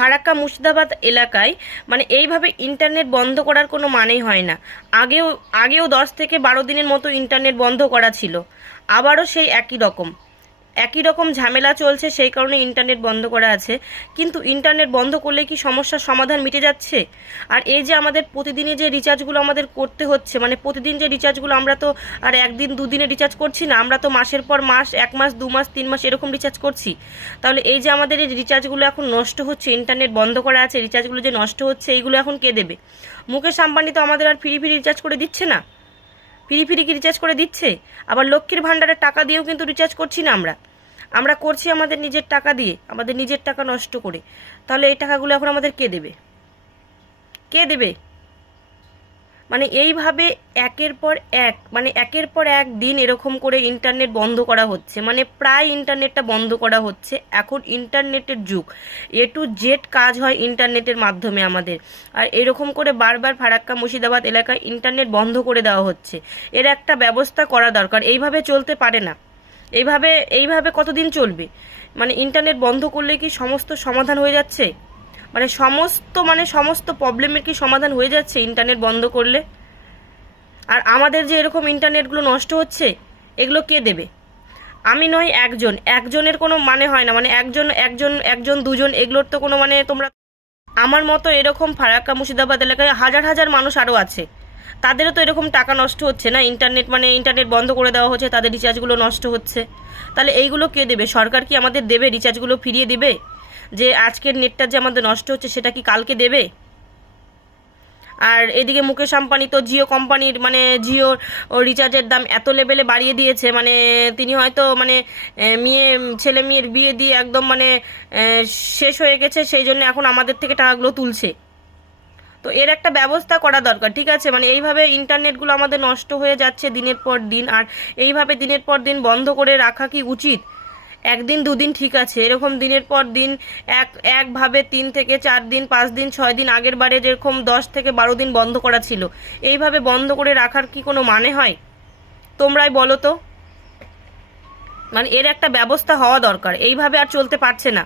ফারাক্কা মুর্শিদাবাদ এলাকায় মানে এইভাবে ইন্টারনেট বন্ধ করার কোনো মানেই হয় না। আগেও আগেও 10 থেকে 12 দিনের মতো ইন্টারনেট বন্ধ করা ছিল, আবারও সেই একই রকম ঝামেলা চলছে, সেই কারণে ইন্টারনেট বন্ধ করা আছে। কিন্তু ইন্টারনেট বন্ধ করলে কি সমস্যার সমাধান মিটে যাচ্ছে? আর এই যে আমাদের প্রতিদিনে যে রিচার্জগুলো আমাদের করতে হচ্ছে, মানে প্রতিদিন যে রিচার্জগুলো, আমরা তো আর একদিন দুদিনে রিচার্জ করছি না, আমরা তো মাসের পর মাস, 1 মাস 2 মাস 3 মাস এরকম রিচার্জ করছি। তাহলে এই যে আমাদের এই রিচার্জগুলো এখন নষ্ট হচ্ছে, ইন্টারনেট বন্ধ করা আছে, রিচার্জগুলো যে নষ্ট হচ্ছে, এইগুলো এখন কে দেবে? মুকেশ আম্বানি তো আমাদের আর ফ্রি রিচার্জ করে দিচ্ছে না। ফ্রি কি রিচার্জ করে দিচ্ছে? আবার লক্ষ্মীর ভাণ্ডারের টাকা দিয়েও কিন্তু রিচার্জ করছি না আমরা, আমরা করছি আমাদের নিজের টাকা দিয়ে, আমাদের নিজের টাকা নষ্ট করে। তাহলে এই টাকাগুলো এখন আমাদের কে দেবে? কে দেবে? মানে এইভাবে একের পর এক দিন এরকম করে ইন্টারনেট বন্ধ করা হচ্ছে, মানে প্রায় ইন্টারনেটটা বন্ধ করা হচ্ছে। এখন ইন্টারনেটের যুগ, A to Z কাজ হয় ইন্টারনেটের মাধ্যমে আমাদের। আর এরকম করে বারবার ফারাক্কা মুর্শিদাবাদ এলাকায় ইন্টারনেট বন্ধ করে দেওয়া হচ্ছে। এর একটা ব্যবস্থা করা দরকার, এইভাবে চলতে পারে না। এইভাবে এইভাবে কতদিন চলবে? মানে ইন্টারনেট বন্ধ করলে কি সমস্ত সমাধান হয়ে যাচ্ছে? মানে সমস্ত প্রবলেমের কি সমাধান হয়ে যাচ্ছে ইন্টারনেট বন্ধ করলে? আর আমাদের যে এরকম ইন্টারনেটগুলো নষ্ট হচ্ছে, এগুলো কে দেবে? আমি নয়, একজনের কোনো মানে হয় না, মানে একজন একজন একজন দুজন এগুলোর তো কোনো মানে, তোমরা আমার মতো এরকম ফারাক্কা মুর্শিদাবাদ এলাকায় হাজার হাজার মানুষ আরও আছে, তাদেরও তো এরকম টাকা নষ্ট হচ্ছে না, ইন্টারনেট বন্ধ করে দেওয়া হচ্ছে, তাদের রিচার্জগুলো নষ্ট হচ্ছে। তাহলে এইগুলো কে দেবে? সরকার কি আমাদের দেবে? রিচার্জগুলো ফিরিয়ে দেবে? যে আজকের নেটটা যে আমাদের নষ্ট হচ্ছে, সেটা কি কালকে দেবে? আর এদিকে মুকেশ আম্বানি তো জিও কোম্পানির মানে জিও রিচার্জের দাম এত লেভেলে বাড়িয়ে দিয়েছে, মানে তিনি হয়তো মানে ছেলে মেয়ের বিয়ে দিয়ে একদম মানে শেষ হয়ে গেছে, সেই জন্য এখন আমাদের থেকে টাকাগুলো তুলছে। তো এর একটা ব্যবস্থা করা দরকার, ঠিক আছে? মানে এইভাবে ইন্টারনেটগুলো আমাদের নষ্ট হয়ে যাচ্ছে দিনের পর দিন, আর এইভাবে দিনের পর দিন বন্ধ করে রাখা কি উচিত? একদিন দুদিন ঠিক আছে, এরকম দিনের পর দিন একভাবে 3 থেকে 4 দিন 5 দিন 6 দিন, আগের বারে যেরকম 10 থেকে 12 দিন বন্ধ করা ছিল, এইভাবে বন্ধ করে রাখার কি কোনো মানে হয়? তোমরাই বলো তো। মানে এর একটা ব্যবস্থা হওয়া দরকার, এইভাবে আর চলতে পারছে না।